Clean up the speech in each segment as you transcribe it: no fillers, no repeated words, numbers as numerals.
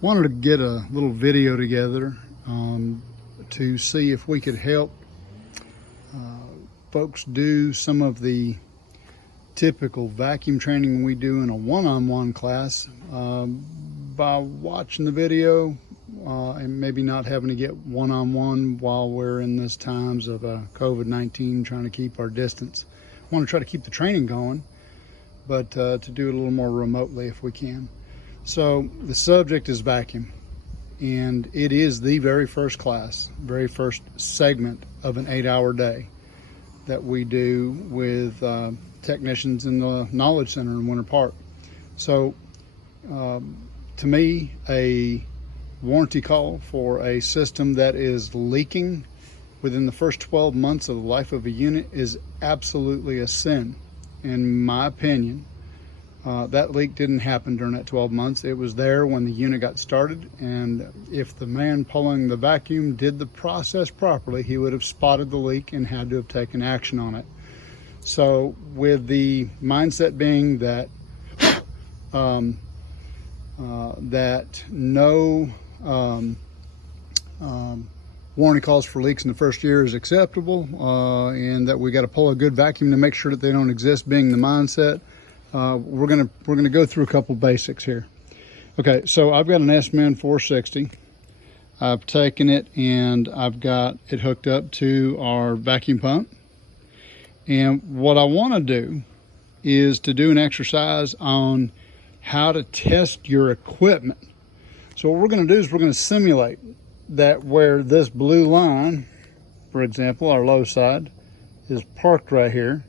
Wanted to get a little video together to see if we could help folks do some of the typical vacuum training we do in a one-on-one class by watching the video and maybe not having to get one-on-one while we're in this times of COVID-19, trying to keep our distance. Want to try to keep the training going, but to do it a little more remotely if we can. So the subject is vacuum, and it is the very first class, very first segment of an 8-hour day that we do with technicians in the Knowledge Center in Winter Park. So to me, a warranty call for a system that is leaking within the first 12 months of the life of a unit is absolutely a sin, in my opinion. That leak didn't happen during that 12 months. It was there when the unit got started, and if the man pulling the vacuum did the process properly, he would have spotted the leak and had to have taken action on it. So with the mindset being that that no warranty calls for leaks in the first year is acceptable, and that we got to pull a good vacuum to make sure that they don't exist, being the mindset, we're gonna go through a couple basics here. Okay, so I've got an Sman 460. I've taken it and I've got it hooked up to our vacuum pump. And what I want to do is to do an exercise on how to test your equipment. So what we're going to do is we're going to simulate that where this blue line, for example, our low side, is parked right here.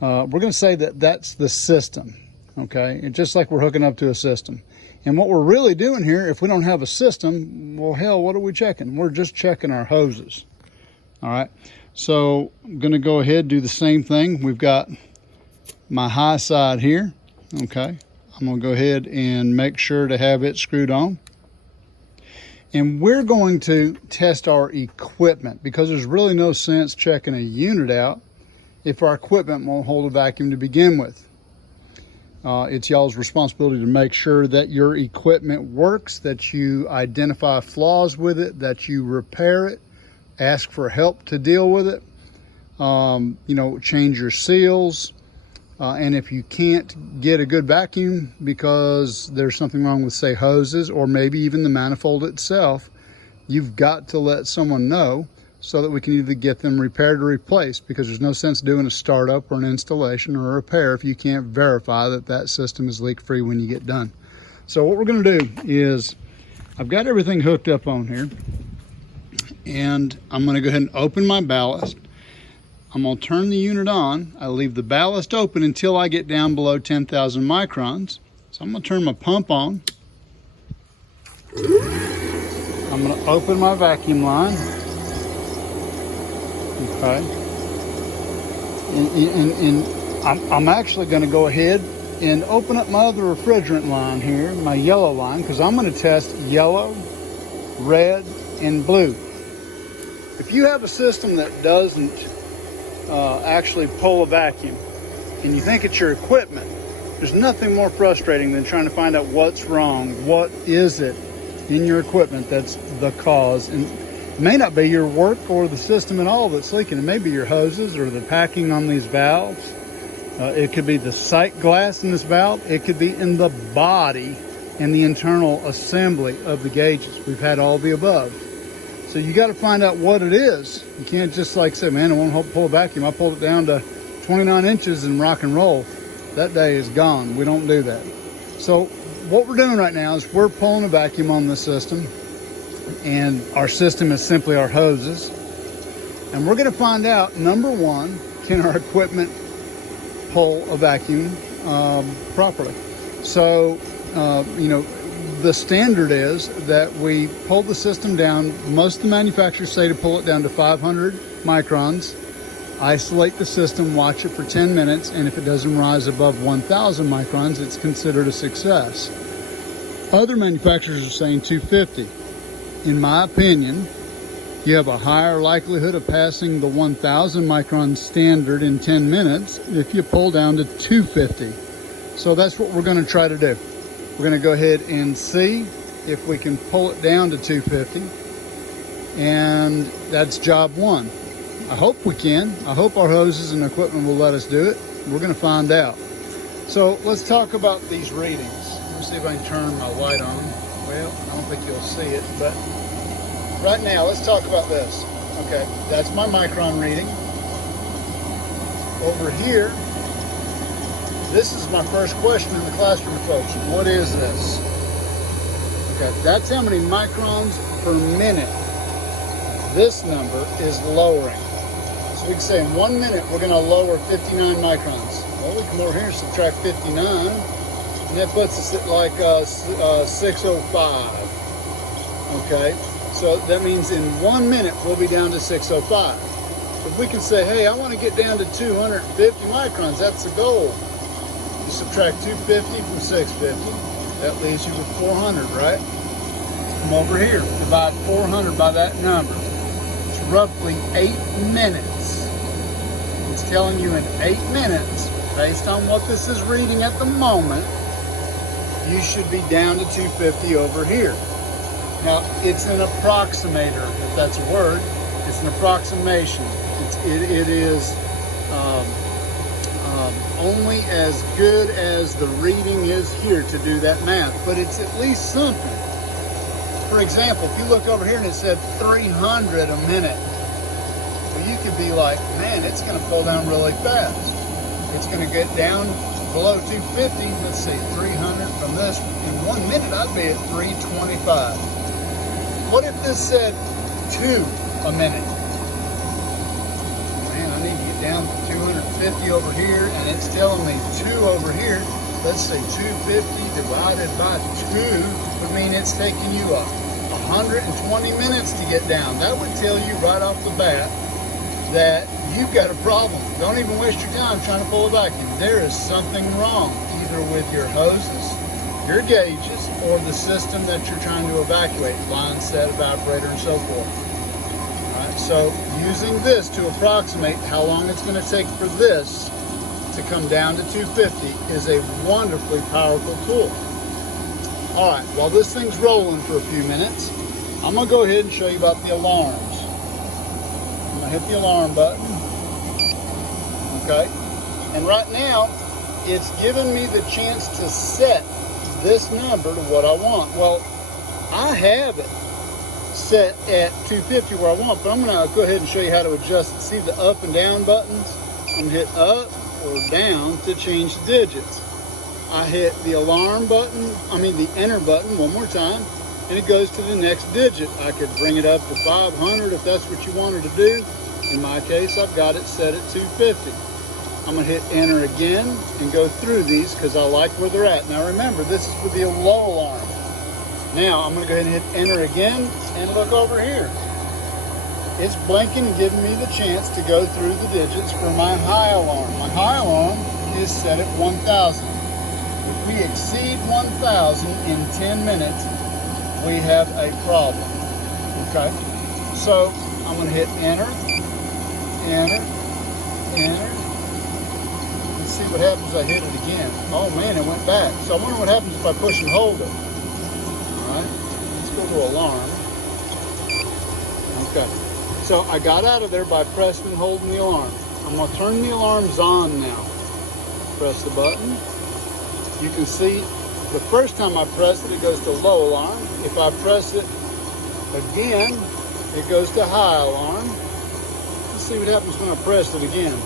We're going to say that that's the system, okay? And just like we're hooking up to a system. And what we're really doing here, if we don't have a system, well, hell, what are we checking? We're just checking our hoses, all right? So I'm going to go ahead and do the same thing. We've got my high side here, okay? I'm going to go ahead and make sure to have it screwed on. And we're going to test our equipment, because there's really no sense checking a unit out if our equipment won't hold a vacuum to begin with. It's y'all's responsibility to make sure that your equipment works, that you identify flaws with it, that you repair it, ask for help to deal with it, change your seals. And if you can't get a good vacuum because there's something wrong with, say, hoses or maybe even the manifold itself, you've got to let someone know so that we can either get them repaired or replaced, because there's no sense doing a startup or an installation or a repair if you can't verify that that system is leak-free when you get done. So what we're going to do is, I've got everything hooked up on here, and I'm going to go ahead and open my ballast. I'm going to turn the unit on. I leave the ballast open until I get down below 10,000 microns. So I'm going to turn my pump on. I'm going to open my vacuum line. Okay. And I'm actually going to go ahead and open up my other refrigerant line here, my yellow line, because I'm going to test yellow, red, and blue. If you have a system that doesn't actually pull a vacuum and you think it's your equipment, there's nothing more frustrating than trying to find out what's wrong. What is it in your equipment that's the cause? And it may not be your work or the system at all that's leaking. It may be your hoses or the packing on these valves. It could be the sight glass in this valve. It could be in the body and the internal assembly of the gauges. We've had all the above. So you got to find out what it is. You can't just like say, man, I won't pull a vacuum. I pulled it down to 29 inches and rock and roll. That day is gone. We don't do that. So what we're doing right now is we're pulling a vacuum on the system, and our system is simply our hoses. And we're going to find out, number one, can our equipment pull a vacuum properly? So, the standard is that we pull the system down. Most of the manufacturers say to pull it down to 500 microns, isolate the system, watch it for 10 minutes, and if it doesn't rise above 1,000 microns, it's considered a success. Other manufacturers are saying 250. In my opinion, you have a higher likelihood of passing the 1,000 micron standard in 10 minutes if you pull down to 250. So that's what we're going to try to do. We're going to go ahead and see if we can pull it down to 250. And that's job one. I hope we can. I hope our hoses and equipment will let us do it. We're going to find out. So let's talk about these readings. Let me see if I can turn my light on. Well, I don't think you'll see it, but right now, let's talk about this. Okay, that's my micron reading. Over here, this is my first question in the classroom, folks. What is this? Okay, that's how many microns per minute this number is lowering. So we can say in 1 minute, we're gonna lower 59 microns. Well, we come over here and subtract 59, and that puts us at like 605. Okay, so that means in 1 minute, we'll be down to 605. If we can say, hey, I wanna get down to 250 microns, that's the goal. You subtract 250 from 650, that leaves you with 400, right? Come over here, divide 400 by that number. It's roughly 8 minutes. It's telling you in 8 minutes, based on what this is reading at the moment, you should be down to 250 over here. Now, it's an approximator, if that's a word. It's an approximation. It is only as good as the reading is here to do that math, but it's at least something. For example, if you look over here and it said 300 a minute, well, you could be like, man, it's going to pull down really fast. It's going to get down below 250. Let's see, 300 from this. In 1 minute, I'd be at 325. What if this said 2 a minute? Man, I need to get down to 250 over here, and it's telling me 2 over here. Let's say 250 divided by 2 would mean it's taking you 120 minutes to get down. That would tell you right off the bat that you've got a problem. Don't even waste your time trying to pull a vacuum. There is something wrong, either with your hoses, your gauges, or the system that you're trying to evacuate, line, set, evaporator, and so forth. All right, so using this to approximate how long it's going to take for this to come down to 250 is a wonderfully powerful tool. All right, while this thing's rolling for a few minutes, I'm gonna go ahead and show you about the alarms. I'm gonna hit the alarm button, okay? And right now, it's giving me the chance to set this number to what I want. Well, I have it set at 250 where I want, but I'm gonna go ahead and show you how to adjust it. See the up and down buttons? I'm gonna hit up or down to change the digits. I hit the alarm button, the enter button one more time, and it goes to the next digit. I could bring it up to 500 if that's what you wanted to do. In my case, I've got it set at 250. I'm gonna hit enter again and go through these because I like where they're at. Now remember, this is for the low alarm. Now I'm gonna go ahead and hit enter again and look over here. It's blinking and giving me the chance to go through the digits for my high alarm. My high alarm is set at 1,000. If we exceed 1,000 in 10 minutes, we have a problem, okay? So I'm gonna hit enter, enter, enter. Let's see what happens if I hit it again. Oh man, it went back. So I wonder what happens if I push and hold it. All right, let's go to alarm. Okay, so I got out of there by pressing and holding the alarm. I'm gonna turn the alarms on now. Press the button. You can see the first time I press it, it goes to low alarm. If I press it again, it goes to high alarm. Let's see what happens when I press it again.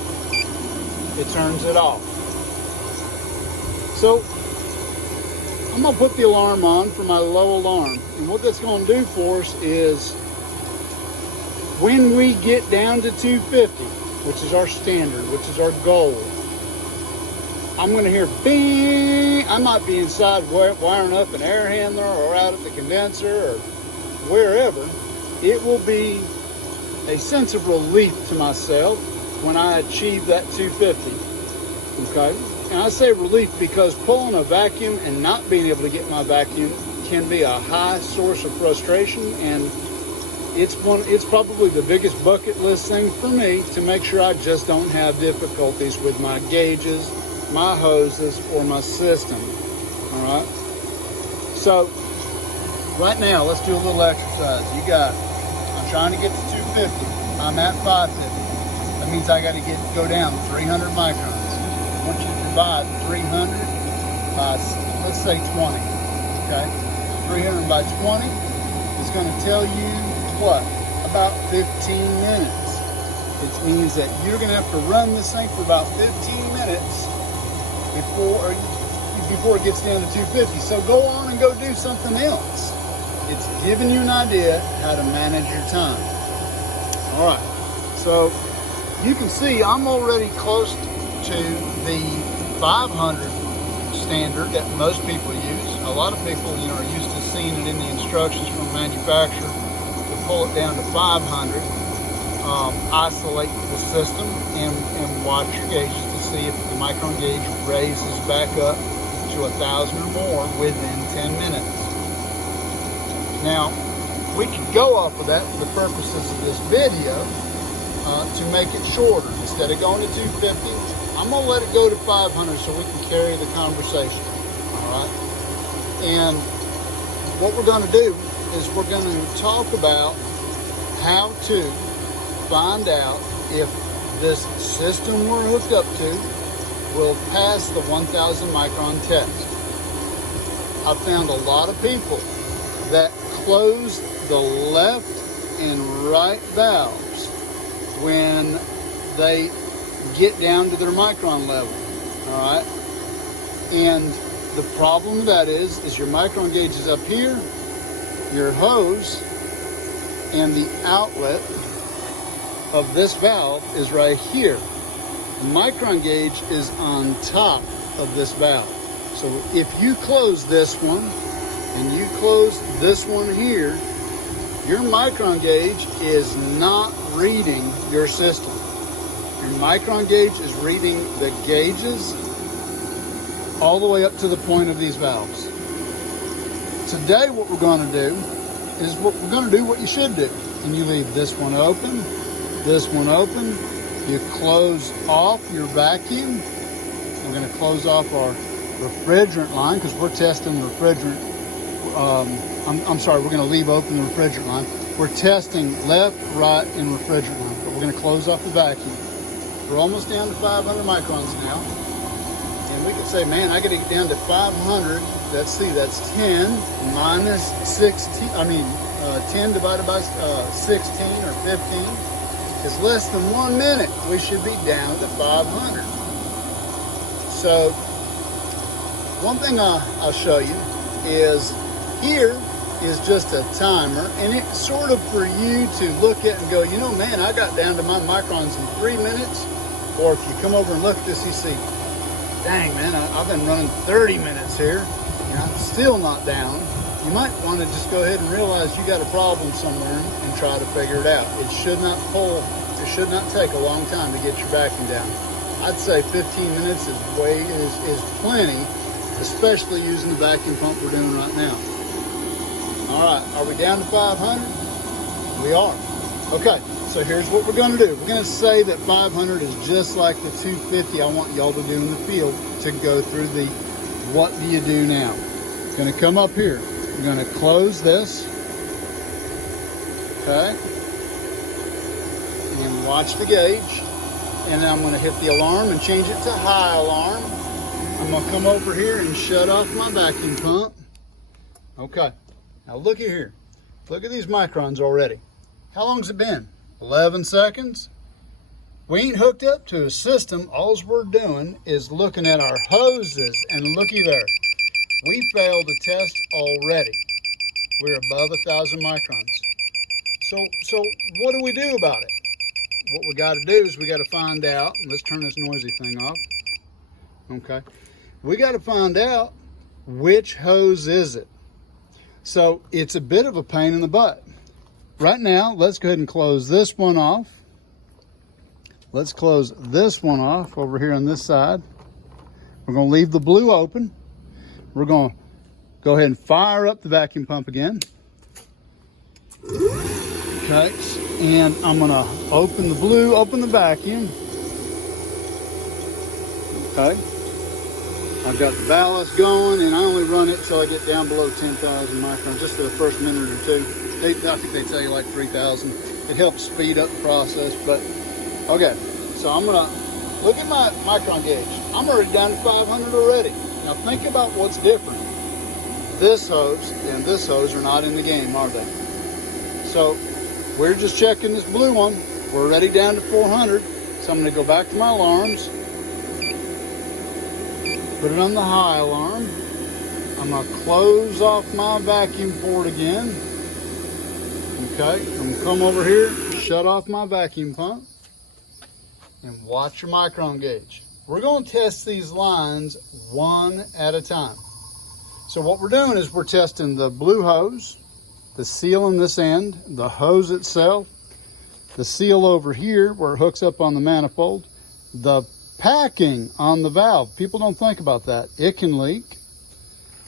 It turns it off. So I'm gonna put the alarm on for my low alarm. And what that's gonna do for us is when we get down to 250, which is our standard, which is our goal, I'm gonna hear bing. I might be inside wiring up an air handler or out at the condenser or wherever. It will be a sense of relief to myself when I achieve that 250, okay? And I say relief because pulling a vacuum and not being able to get my vacuum can be a high source of frustration, and it's probably the biggest bucket list thing for me to make sure I just don't have difficulties with my gauges, my hoses, or my system, all right? So right now, let's do a little exercise. I'm trying to get to 250. I'm at 550. That means I got to go down 300 microns. I want you to divide 300 by, let's say 20, okay? 300 by 20 is going to tell you what? About 15 minutes. Which means that you're going to have to run this thing for about 15 minutes before it gets down to 250. So go on and go do something else. It's giving you an idea how to manage your time. All right, so you can see I'm already close to the 500 standard that most people use. A lot of people, are used to seeing it in the instructions from the manufacturer to pull it down to 500. Isolate the system and watch your gauges to see if the micron gauge raises back up to 1,000 or more within 10 minutes. Now, we can go off of that for the purposes of this video to make it shorter. Instead of going to 250, I'm going to let it go to 500 so we can carry the conversation. All right? And what we're going to do is we're going to talk about how to find out if this system we're hooked up to will pass the 1,000 micron test. I found a lot of people that close the left and right valves when they get down to their micron level, all right? And the problem with that is your micron gauge is up here, your hose and the outlet of this valve is right here. The micron gauge is on top of this valve. So if you close this one and you close this one here, your micron gauge is not reading your system. Your micron gauge is reading the gauges all the way up to the point of these valves. Today what we're going to do is we're going to do what you should do. And you leave this one open, this one open. You close off your vacuum. We're going to close off our refrigerant line because we're testing the refrigerant. I'm sorry, we're going to leave open the refrigerant line. We're testing left, right, and refrigerant line, but we're going to close off the vacuum. We're almost down to 500 microns now. And we could say, man, I got to get down to 500. Let's see, that's 10 minus 16. 10 divided by 16 or 15 is less than 1 minute. We should be down to 500. So one thing I'll show you is here is just a timer, and it's sort of for you to look at and go, you know, man, I got down to my microns in 3 minutes. Or if you come over and look at this, you see, dang, man, I've been running 30 minutes here, and I'm still not down. You might want to just go ahead and realize you got a problem somewhere and try to figure it out. It should not take a long time to get your vacuum down. I'd say 15 minutes is plenty, especially using the vacuum pump we're doing right now. All right, are we down to 500? We are. Okay, so here's what we're going to do. We're going to say that 500 is just like the 250 I want y'all to do in the field to go through the what do you do now. Going to come up here. I'm going to close this. Okay. And watch the gauge. And then I'm going to hit the alarm and change it to high alarm. I'm going to come over here and shut off my vacuum pump. Okay. Now look at here. Look at these microns already. How long's it been? 11 seconds? We ain't hooked up to a system. All we're doing is looking at our hoses, and looky there. We failed the test already. We're above 1,000 microns. So what do we do about it? What we got to do is we got to find out. Let's turn this noisy thing off. Okay. We got to find out which hose is it. So it's a bit of a pain in the butt. Right now, let's go ahead and close this one off. Let's close this one off over here on this side. We're going to leave the blue open. We're going to go ahead and fire up the vacuum pump again. Okay, and I'm going to open the blue, open the vacuum. Okay, I've got the ballast going, and I only run it till I get down below 10,000 microns, just for the first minute or two. I think they tell you like 3,000. It helps speed up the process, but okay. So I'm gonna look at my micron gauge. I'm already down to 500 already. Now think about what's different. This hose and this hose are not in the game, are they? So we're just checking this blue one. We're already down to 400. So I'm gonna go back to my alarms, put it on the high alarm. I'm gonna close off my vacuum port again. Okay, I'm gonna come over here, shut off my vacuum pump, and watch your micron gauge. We're gonna test these lines one at a time. So what we're doing is we're testing the blue hose, the seal in this end, the hose itself, the seal over here where it hooks up on the manifold, the packing on the valve. People don't think about that. It can leak.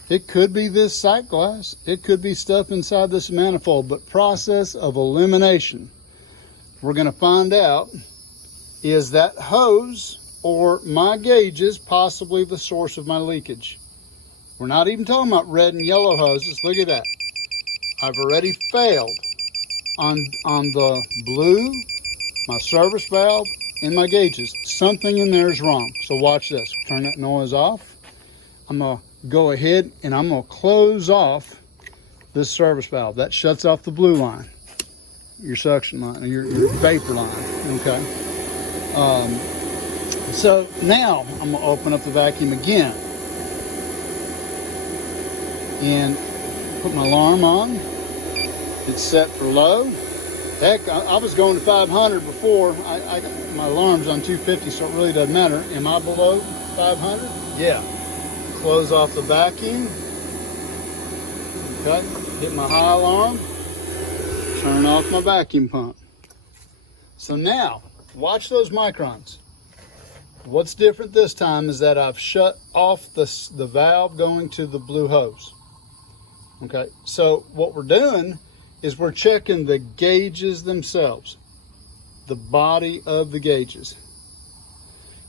It could be this sight glass. It could be stuff inside this manifold, but process of elimination. We're gonna find out, is that hose or my gauges possibly the source of my leakage? We're not even talking about red and yellow hoses. Look at that. I've already failed on the blue, my service valve, and my gauges. Something in there is wrong. So watch this. Turn that noise off. I'm gonna go ahead and I'm gonna close off this service valve. That shuts off the blue line, your suction line, your vapor line, okay? So now I'm gonna open up the vacuum again and put my alarm on. It's set for low. Heck, I was going to 500 before. I got my alarm's on 250, so it really doesn't matter. Am I below 500? Yeah. Close off the vacuum. Okay, hit my high alarm. Turn off my vacuum pump. So now, watch those microns. What's different this time is that I've shut off the valve going to the blue hose. Okay, so what we're doing is we're checking the gauges themselves, the body of the gauges.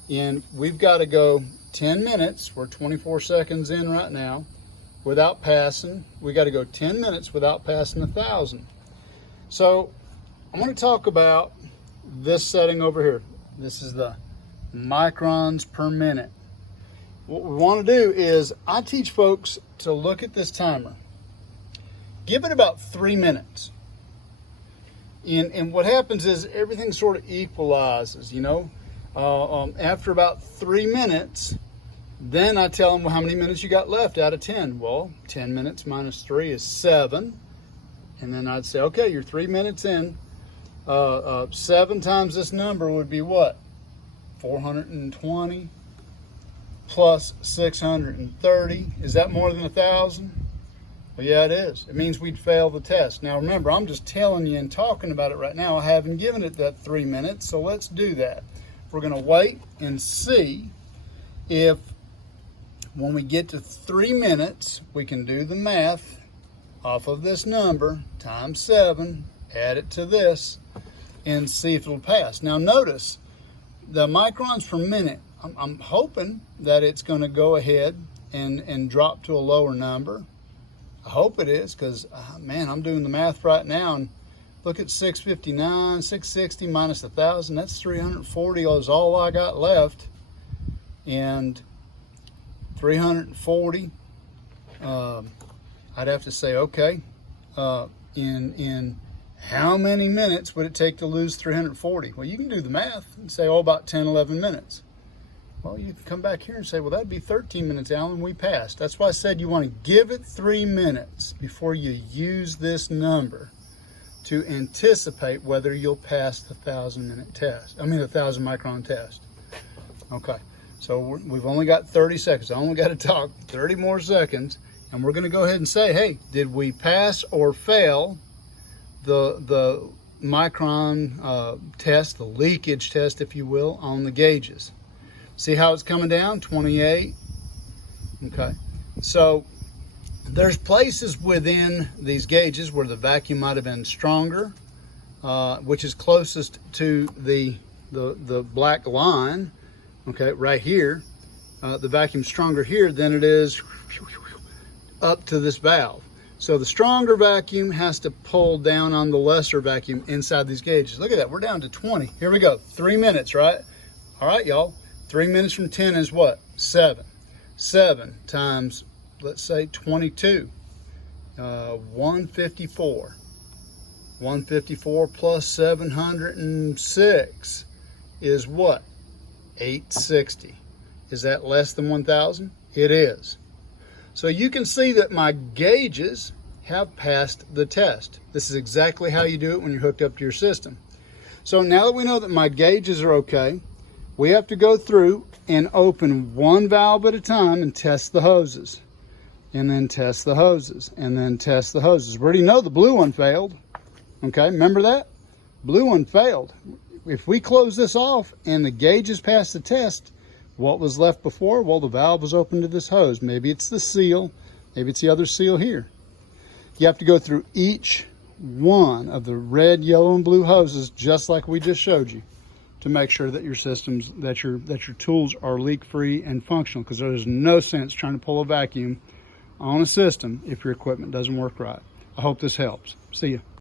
And we've got to go 10 minutes, we're 24 seconds in right now, without passing. We got to go 10 minutes without passing 1,000. So I want to talk about this setting over here. This is the microns per minute. What we want to do is I teach folks to look at this timer. Give it about 3 minutes. And what happens is everything sort of equalizes, you know. After about 3 minutes, then I tell them, well, how many minutes you got left out of 10? Well, 10 minutes minus 3 is 7. And then I'd say, okay, you're 3 minutes in. 7 times this number would be what? 420 plus 630. Is that more than 1,000? Well, yeah, it is. It means we'd fail the test. Now, remember, I'm just telling you and talking about it right now. I haven't given it that 3 minutes, so let's do that. We're going to wait and see if when we get to 3 minutes, we can do the math off of this number, times 7, add it to this, and see if it'll pass. Now, notice the microns per minute. I'm hoping that it's going to go ahead and drop to a lower number. I hope it is, because, man, I'm doing the math right now, and look at 659, 660 minus 1,000. That's 340 is all I got left. And 340, I'd have to say, okay, in how many minutes would it take to lose 340? Well, you can do the math and say, oh, about 10, 11 minutes. Well, you can come back here and say, well, that'd be 13 minutes, Alan, we passed. That's why I said you want to give it 3 minutes before you use this number to anticipate whether you'll pass the 1,000 micron test. Okay, so we've only got 30 seconds. I only got to talk 30 more seconds, and we're going to go ahead and say, hey, did we pass or fail the micron test, the leakage test, if you will, on the gauges? See how it's coming down? 28. Okay, so there's places within these gauges where the vacuum might have been stronger, which is closest to the black line. Okay, right here. the vacuum's stronger here than it is up to this valve. So the stronger vacuum has to pull down on the lesser vacuum inside these gauges. Look at that, we're down to 20. Here we go, 3 minutes, right? All right, y'all, 3 minutes from 10 is what? 7. 7 times, let's say 22, 154. 154 plus 706 is what? 860. Is that less than 1,000? It is. So you can see that my gauges have passed the test. This is exactly how you do it when you're hooked up to your system. So now that we know that my gauges are okay, we have to go through and open one valve at a time and test the hoses. And then test the hoses, and then test the hoses. We already know the blue one failed. Okay, remember that? Blue one failed. If we close this off and the gauges pass the test, what was left before? Well, the valve was open to this hose. Maybe it's the seal, maybe it's the other seal here. You have to go through each one of the red, yellow, and blue hoses, just like we just showed you, to make sure that your systems, that your tools are leak-free and functional, because there's no sense trying to pull a vacuum on a system if your equipment doesn't work right. I hope this helps. See ya.